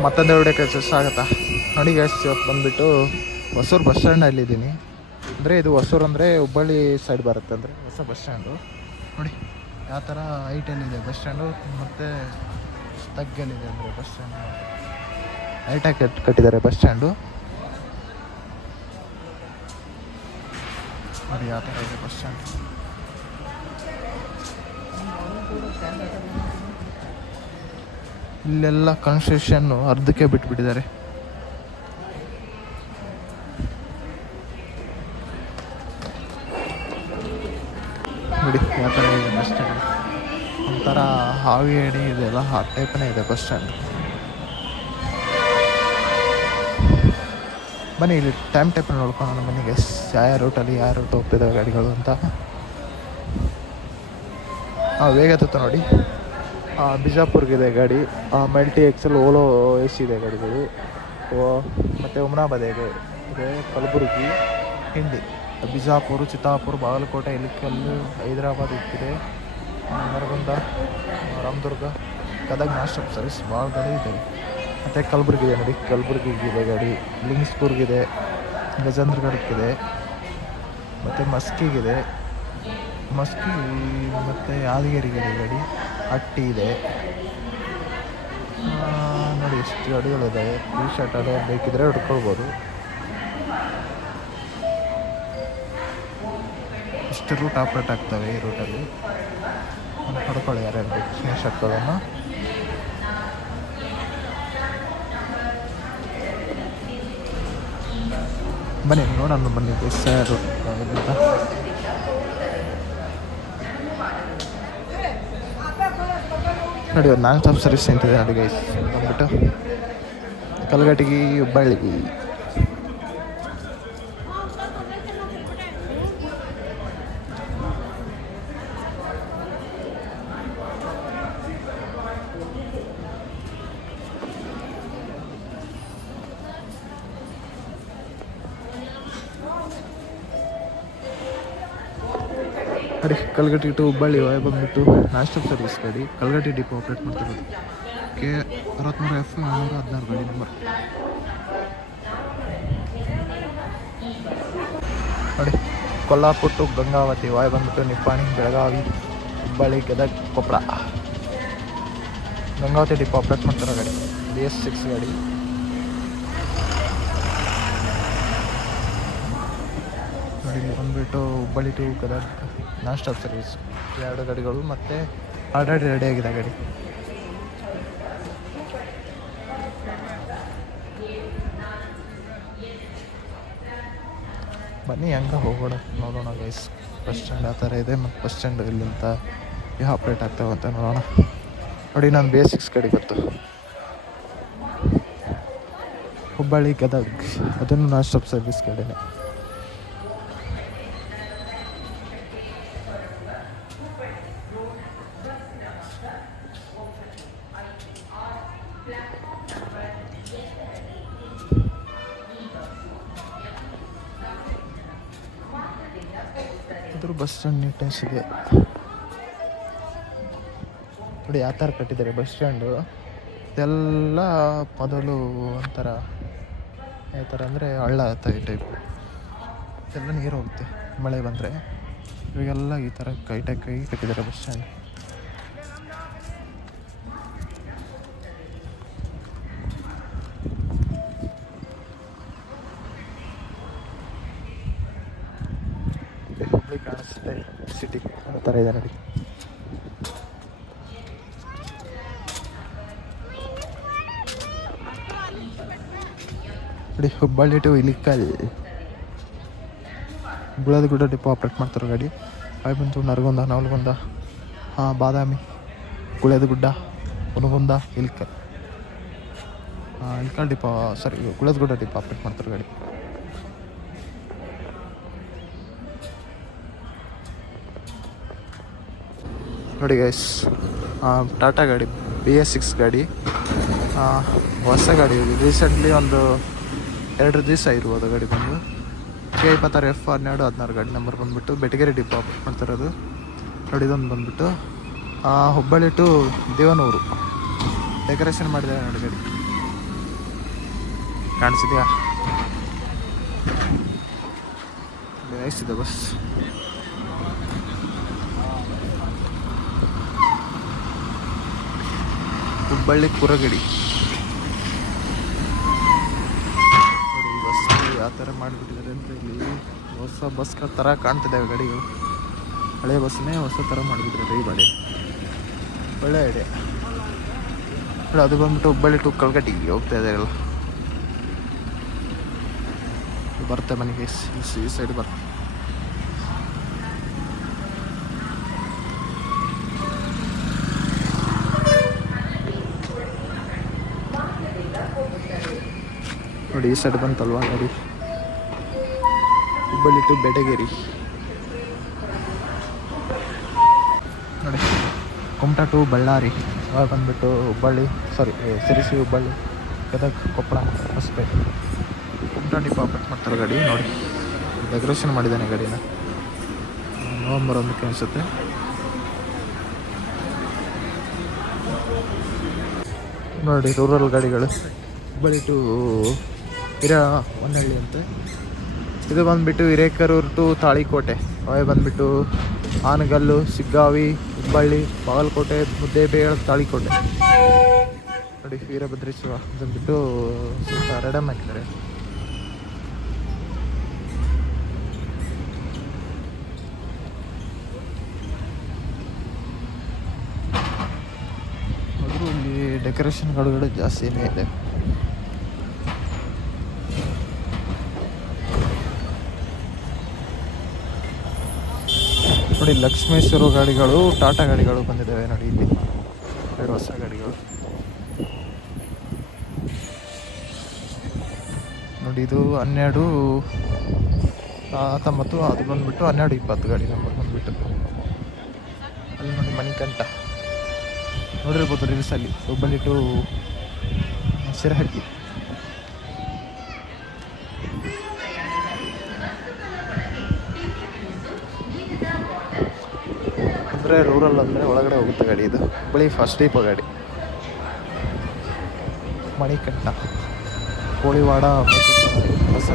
ಮತ್ತೊಂದು ಕೆಲಸ ಸ್ವಾಗತ. ನೋಡಿ ಗ್ಯಾಸ್ ಇವತ್ತು ಬಂದುಬಿಟ್ಟು ಹೊಸೂರು ಬಸ್ ಸ್ಟ್ಯಾಂಡಲ್ಲಿದ್ದೀನಿ ಅಂದರೆ ಇದು ಹೊಸೂರು ಅಂದರೆ ಹುಬ್ಬಳ್ಳಿ ಸೈಡ್ ಬರುತ್ತೆ ಅಂದರೆ ಹೊಸ ಬಸ್ ಸ್ಟ್ಯಾಂಡು ನೋಡಿ, ಯಾವ ಥರ ಹೈಟಲ್ಲಿದೆ ಬಸ್ ಸ್ಟ್ಯಾಂಡು ಮತ್ತು ತಗ್ಗಲ್ಲಿದೆ ಅಂದರೆ ಬಸ್ ಸ್ಟ್ಯಾಂಡು ಹೈಟಾಗಿ ಕಟ್, ಕಟ್ಟಿದ್ದಾರೆ ಬಸ್ ಸ್ಟ್ಯಾಂಡು ನೋಡಿ ಯಾವ ಥರ ಇದೆ ಬಸ್ ಸ್ಟ್ಯಾಂಡ್ ಇಲ್ಲೆಲ್ಲ ಕನ್ಸ್ಟ್ರಕ್ಷನ್ನು ಅರ್ಧಕ್ಕೆ ಬಿಟ್ಬಿಟ್ಟಿದ್ದಾರೆ. ನೋಡಿ, ಯಾವ ಥರ ಇದೆ ಬಸ್ ಸ್ಟ್ಯಾಂಡ್ ಇದೆಲ್ಲ ಆ ಟೈಪನೇ ಇದೆ ಬಸ್ ಸ್ಟ್ಯಾಂಡ್ ಬನ್ನಿ, ಇಲ್ಲಿ ಟೈಮ್ ಟೈಪ್ ನೋಡ್ಕೊಳ್ಳೋಣ ಮನೆಗೆ ಯಾವ ರೂಟಲ್ಲಿ ಯಾವ ರೂಟ್ ಹೋಗ್ತಿದ್ದಾವೆ ಗಾಡಿಗಳು ಅಂತ. ಹಾಂ ವೇಗ ತತ್ತ ನೋಡಿ. ಬಿಜಾಪುರ್ಗಿದೆ ಗಾಡಿ. ಮಲ್ಟಿ ಎಕ್ಸೆಲ್ ಓಲೋ ಸಿ ಇದೆ ಗಾಡಿಗಳು. ಮತ್ತು ಉಮ್ನಾಬಾದ್ ಇದೆ ಇದೆ ಕಲಬುರಗಿ ಹಿಂಡಿ ಬಿಜಾಪುರ, ಚಿತ್ತಾಪುರ, ಬಾಗಲಕೋಟೆ ಇಲ್ಲಿಕಲ್ಲು ಹೈದರಾಬಾದ್ ಇಟ್ಟಿದೆ. ನರಗುಂದ ರಾಮದುರ್ಗ ಗದಗ ನಾಷ್ಟ ಸರ್ವಿಸ್ ಭಾಳ ಗಾಡಿ ಇದೆ. ಮತ್ತು ಕಲಬುರಗಿ ಇದೆ ನೋಡಿ. ಕಲಬುರಗಿಗಿದೆ ಗಾಡಿ. ಲಿಂಗ್ಸ್ಪುರ್ಗಿದೆ ಗಜೇಂದ್ರಗಢಕ್ಕಿದೆ. ಮತ್ತು ಮಸ್ಕಿಗಿದೆ ಮಸ್ಕಿ, ಮತ್ತು ಯಾದಗಿರಿಗಿದೆ ಗಡಿ, ಹಟ್ಟಿ ಇದೆ. ನೋಡಿ ಎಷ್ಟು ಗಾಡಿಗಳಿದ್ದಾವೆ ಟೀ ಶರ್ಟ್ ಅದೇ ಬೇಕಿದ್ರೆ ಹೊಡ್ಕೊಳ್ಬೋದು ಇಷ್ಟು ರೂಟ್ ಆಪ್ರೇಟ್ ಆಗ್ತವೆ ಈ ರೂಟಲ್ಲಿ ಪಡ್ಕೊಳ್ಳಿ ಯಾರ್ಯಾರು ಬೇಕು ಸ್ಕ್ರೀನ್ ಶಾಟ್ಗಳನ್ನು ಬನ್ನಿ, ನೋಡೋಣ ಬನ್ನಿ ಸರ್ ಅಂತ ನೋಡಿ ಒಂದು ಸ್ಟಾಪ್ ಸರ್ವಿಸ್ ಅಂತಿದೆ ನೋಡಿ ಗೈಸ್ ಬಂದ್ಬಿಟ್ಟು. ಕಲ್ಗಟ್ಟಿಗೆ ಹುಬ್ಬಳ್ಳಿಗೆ ನೋಡಿ ಕಲ್ಗಟ್ಟಿ ಟು ಹುಬ್ಬಳ್ಳಿ, ವಾಯ್ ಬಂದುಬಿಟ್ಟು ನ್ಯಾಷನಲ್ ಸರ್ವಿಸ್ ಗಾಡಿ, ಕಲ್ಗಟ್ಟಿ ಡಿಪೋ ಆಪ್ರೇಟ್ ಮಾಡ್ತಿರೋದು. ಕೆ ಅರವತ್ತ್ಮೂರು ಎಫ್ ನಾನ್ನೂರ ಹದಿನಾರು ಗಾಡಿ ನಂಬರ್ ನೋಡಿ ಕೊಲ್ಲಾಪುರ ಟು ಗಂಗಾವತಿ, ವಾಯ್ ಬಂದ್ಬಿಟ್ಟು ನಿಪ್ಪಾಣಿ, ಬೆಳಗಾವಿ, ಹುಬ್ಬಳ್ಳಿ, ಗದಗ ಕೊಪ್ಪಳ ಗಂಗಾವತಿ ಡಿಪೋ ಆಪ್ರೇಟ್ ಮಾಡ್ತಿರೋ ಗಾಡಿ ಬಿ ಎಸ್ ಸಿಕ್ಸ್ ಗಾಡಿ. ನೋಡಿ ಬಂದ್ಬಿಟ್ಟು Hubballi to Gadag. Non stop service ಎರಡು ಗಾಡಿಗಳು ಮತ್ತು ಆಲ್ರೆಡಿ ರೆಡಿ ಆಗಿದೆ ಗಾಡಿ. ಬನ್ನಿ, ಹೆಂಗೆ ಹೋಗೋಣ. ನೋಡೋಣ ಗೈಸ್ ಬಸ್ ಸ್ಟ್ಯಾಂಡ್ ಆ ಥರ ಇದೆ ಮತ್ತು ಬಸ್ ಸ್ಟ್ಯಾಂಡ್ ಇಲ್ಲಿಂದ ಯಾವ ಆಪ್ರೇಟ್ ಆಗ್ತಾವೆ ಅಂತ ನೋಡೋಣ. ನೋಡಿ ನಾನು ಬೇಸಿಕ್ಸ್ ಕಡೆ ಗೊತ್ತು. ಹುಬ್ಬಳ್ಳಿ ಗದಗ್. ಅದನ್ನು ನಾನ್ ಸ್ಟಾಪ್ ಸರ್ವಿಸ್ ಗಾಡಿನೇ. ಇದ್ರ ಬಸ್ ಸ್ಟ್ಯಾಂಡ್ ನೀಟ್ನೆಸ್ ಇದೆ ನೋಡಿ ಯಾವ ಥರ ಕಟ್ಟಿದ್ದಾರೆ ಬಸ್ ಸ್ಟ್ಯಾಂಡು ಇದೆಲ್ಲ ಮೊದಲು ಒಂಥರ ಯಾವ ಥರ ಅಂದರೆ ಹಳ್ಳ ಈ ಟೈಪ್ ಇದೆಲ್ಲ ನೀರು ಹೋಗುತ್ತೆ, ಮಳೆ ಬಂದರೆ. ಇವಾಗೆಲ್ಲ ಈ ಥರ ಕೈ ಕಟ್ಟಿದ್ದಾರೆ ಬಸ್ ಸ್ಟ್ಯಾಂಡ್ ಕಾಣಿಸುತ್ತೆ ಸಿಟಿ ಆ ಥರ ಇದೆ ನೋಡಿ ನೋಡಿ ಹುಬ್ಬಳ್ಳಿ ಟು ಇಲಿಕಲ್. ಗುಡ್ಡ ಡಿಪೋ ಆಪ್ರೇಟ್ ಮಾಡ್ತಾರೆ ಗಾಡಿ. ಅಲ್ಲಿ ಬಂತು ನರಗುಂದ, ನವಲಗುಂದ, ಹಾಂ, ಬಾದಾಮಿ ಗುಳದ ಗುಡ್ಡ, ಹುನಗುಂದ, ಇಲ್ಕಲ್. ಇಲ್ಕಲ್ ಡಿಪೋ ಸರಿ ಗುಳದ ಗುಡ್ಡ ಡಿಪೋ ಆಪ್ರೇಟ್ ಮಾಡ್ತಾರೆ ಗಾಡಿ. ನೋಡಿ ಗೈಸ್ ಟಾಟಾ ಗಾಡಿ ಬಿ ಎಸ್ ಸಿಕ್ಸ್ ಗಾಡಿ. ಹೊಸ ಗಾಡಿ ರೀಸೆಂಟ್ಲಿ ಒಂದು ಎರಡು ದಿವಸ ಇರ್ಬೋದು ಗಾಡಿ ಬಂದು. ಕೆ ಇಪ್ಪತ್ತಾರು ಎಫ್ ಹನ್ನೆರಡು ಹದಿನಾರು ಗಾಡಿ ನಂಬರ್ ಬಂದುಬಿಟ್ಟು ಬೆಟಗೇರಿ ಡಿಪೋ ಮಾಡ್ತಿರೋದು. ನೋಡಿ ಇದೊಂದು ಬಂದುಬಿಟ್ಟು. ಹುಬ್ಬಳ್ಳಿ ಟು ದೇವನೂರು ಡೆಕೋರೇಷನ್ ಮಾಡಿದೆ ನೋಡಿ ಗಾಡಿ. ಕಾಣಿಸಿದೆಯಾ? ಬಸ್ ಹುಬ್ಬಳ್ಳಿ ಕುರಗಡಿ. ಬಸ್ ಯಾವ ಥರ ಮಾಡಿಬಿಟ್ಟಿದ್ದಾರೆ ಅಂತ ಇಲ್ಲಿ ಹೊಸ ಬಸ್ಗಳ ಥರ ಕಾಣ್ತಿದ್ದಾವೆ ಗಾಡಿಗಳು. ಹಳೆ ಬಸ್ನೇ ಹೊಸ ಥರ ಮಾಡಿಬಿಟ್ಟಿದ್ದಾರೆ ಈ ಬಾಡಿ ಒಳ್ಳೆ ಐಡಿಯಾ ನೋಡಿ, ಅದು ಬಂದ್ಬಿಟ್ಟು ಹುಬ್ಬಳ್ಳಿ ಟು ಕಲ್ಗಟ್ಟಿ ಹೋಗ್ತಾ ಇದ್ದಾರಲ್ಲ ಬರುತ್ತೆ ಮನೆಗೆ ಈ ಸೈಡ್ ಬರುತ್ತೆ ನೋಡಿ, ಈ ಸೈಡ್ ಬಂತಲ್ವಾ ಗಾಡಿ? ಹುಬ್ಬಳ್ಳಿ ಟು ಬೆಟಗೇರಿ. ನೋಡಿ, ಕುಮಟಾ ಟು ಬಳ್ಳಾರಿ. ಬಂದ್ಬಿಟ್ಟು Hubballi sorry Sirsi Hubballi, Gadag, Koppal, Hosapete. Kumta depot operate ಮಾಡ್ತಾರೆ ಗಾಡಿ, ನೋಡಿ. ಡೆಕೋರೇಷನ್ ಮಾಡಿದ್ದಾನೆ ಗಾಡಿನ. ನವಂಬರ್ ಒಂದಕ್ಕೆ ಅನಿಸುತ್ತೆ. ನೋಡಿ ರೂರಲ್ ಗಾಡಿಗಳು. ಹುಬ್ಬಳ್ಳಿ ಟು ಹಿರ ಹೊನ್ನಳ್ಳಿ ಅಂತ. ಇದು ಬಂದುಬಿಟ್ಟು ಹಿರೇಕರೂರು ಟು ತಾಳಿಕೋಟೆ. ಅವೇ ಬಂದುಬಿಟ್ಟು ಆನಗಲ್ಲು, ಸಿಗ್ಗಾವಿ, ಹುಬ್ಬಳ್ಳಿ, ಬಾಗಲಕೋಟೆ ಮುದ್ದೇಬೇಳ ತಾಳಿಕೋಟೆ. ನೋಡಿ ವೀರಭದ್ರೇಶ್ವರ ಬಂದುಬಿಟ್ಟು ಸ್ವಲ್ಪ ರೆಡಮ್ ಹಾಕಿದ್ದಾರೆ. ಆದರೂ ಇಲ್ಲಿ ಡೆಕೋರೇಷನ್ಗಳು ಜಾಸ್ತಿನೇ ಇದೆ. ನೋಡಿ, ಲಕ್ಷ್ಮೇಶ್ವರ ಗಾಡಿಗಳು, ಟಾಟಾ ಗಾಡಿಗಳು ಬಂದಿದ್ದಾವೆ ನೋಡಿ ಇಲ್ಲಿ. ಎರಡು ಹೊಸ ಗಾಡಿಗಳು. ನೋಡಿ, ಇದು ಹನ್ನೆರಡು ಹತ್ತೊಂಬತ್ತು, ಅದು ಬಂದ್ಬಿಟ್ಟು ಹನ್ನೆರಡು ಇಪ್ಪತ್ತು ಗಾಡಿ ನಂಬರ್ ಬಂದ್ಬಿಟ್ಟು. ಅಲ್ಲಿ ನೋಡಿ, ಮಣಿಕಂಠ. ನೋಡಿರ್ಬೋದು ರೀಲ್ಸಲ್ಲಿ ಹುಬ್ಬಳ್ಳಿ ಟು ಶಿರಹಟ್ಟಿ ಅಂದರೆ ರೂರಲ್ ಅಂದರೆ ಒಳಗಡೆ ಹೋಗುತ್ತೆ ಗಾಡಿ ಇದು. ಬಳಿ ಫಸ್ಟ್ ಟೈಪ್ ಗಾಡಿ. ಮಣಿಕಟ್ಟ ಕೋಳಿವಾಡ ಬಸ್